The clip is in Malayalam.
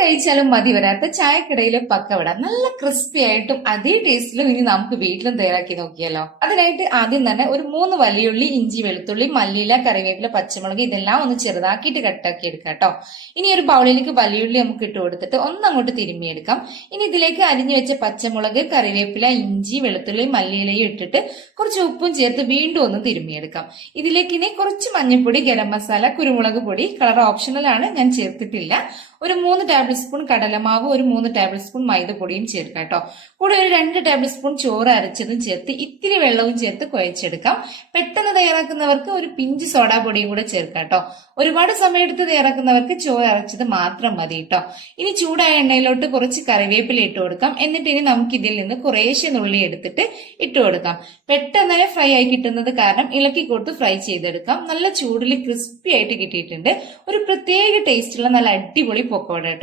കഴിച്ചാലും മതി വരാത്ത ചായക്കിടയിലെ പക്കവട നല്ല ക്രിസ്പി ആയിട്ടും അതേ ടേസ്റ്റിലും ഇനി നമുക്ക് വീട്ടിലും തയ്യാറാക്കി നോക്കിയാലോ അതിനായിട്ട് ആദ്യം തന്നെ ഒരു മൂന്ന് വലിയുള്ളി ഇഞ്ചി വെളുത്തുള്ളി മല്ലിയില കറിവേപ്പില പച്ചമുളക് ഇതെല്ലാം ഒന്ന് ചെറുതാക്കിയിട്ട് കട്ടാക്കി എടുക്കാം കേട്ടോ. ഇനി ഒരു ബൗളിലേക്ക് വലിയുള്ളി നമുക്ക് ഇട്ട് കൊടുത്തിട്ട് ഒന്നങ്ങോട്ട് തിരുമ്മിയെടുക്കാം. ഇനി ഇതിലേക്ക് അരിഞ്ഞു വെച്ച പച്ചമുളക് കറിവേപ്പില ഇഞ്ചി വെളുത്തുള്ളി മല്ലിയിലയും ഇട്ടിട്ട് കുറച്ച് ഉപ്പും ചേർത്ത് വീണ്ടും ഒന്ന് തിരുമ്മിയെടുക്കാം. ഇതിലേക്ക് ഇനി കുറച്ച് മഞ്ഞൾപ്പൊടി ഗരം മസാല കുരുമുളക് പൊടി കളർ ഓപ്ഷണൽ ആണ് ഞാൻ ചേർത്തിട്ടില്ല. ഒരു മൂന്ന് ടേബിൾ സ്പൂൺ കടലമാവ് ഒരു മൂന്ന് ടേബിൾ സ്പൂൺ മൈദപ്പൊടിയും ചേർക്കാം കേട്ടോ. കൂടെ ഒരു രണ്ട് ടേബിൾ സ്പൂൺ ചോറ് അരച്ചതും ചേർത്ത് ഇത്തിരി വെള്ളവും ചേർത്ത് കുഴച്ചെടുക്കാം. പെട്ടെന്ന് തയ്യാറാക്കുന്നവർക്ക് ഒരു പിഞ്ച് സോഡാ പൊടിയും കൂടെ ചേർക്കാം കേട്ടോ. ഒരുപാട് സമയമെടുത്ത് തയ്യാറാക്കുന്നവർക്ക് ചോറ് അരച്ചത് മാത്രം മതി കേട്ടോ. ഇനി ചൂടായ എണ്ണയിലോട്ട് കുറച്ച് കറിവേപ്പില ഇട്ട് കൊടുക്കാം. എന്നിട്ട് ഇനി നമുക്ക് ഇതിൽ നിന്ന് കുറേശ്ശെ നുള്ളി എടുത്തിട്ട് ഇട്ട് കൊടുക്കാം. പെട്ടെന്ന് ഫ്രൈ ആയി കിട്ടുന്നത് കാരണം ഇളക്കി കൊടുത്ത് ഫ്രൈ ചെയ്തെടുക്കാം. നല്ല ചൂടിൽ ക്രിസ്പി ആയിട്ട് കിട്ടിയിട്ടുണ്ട്. ഒരു പ്രത്യേക ടേസ്റ്റുള്ള നല്ല അടിപൊളി പൊക്കോട കേട്ടോ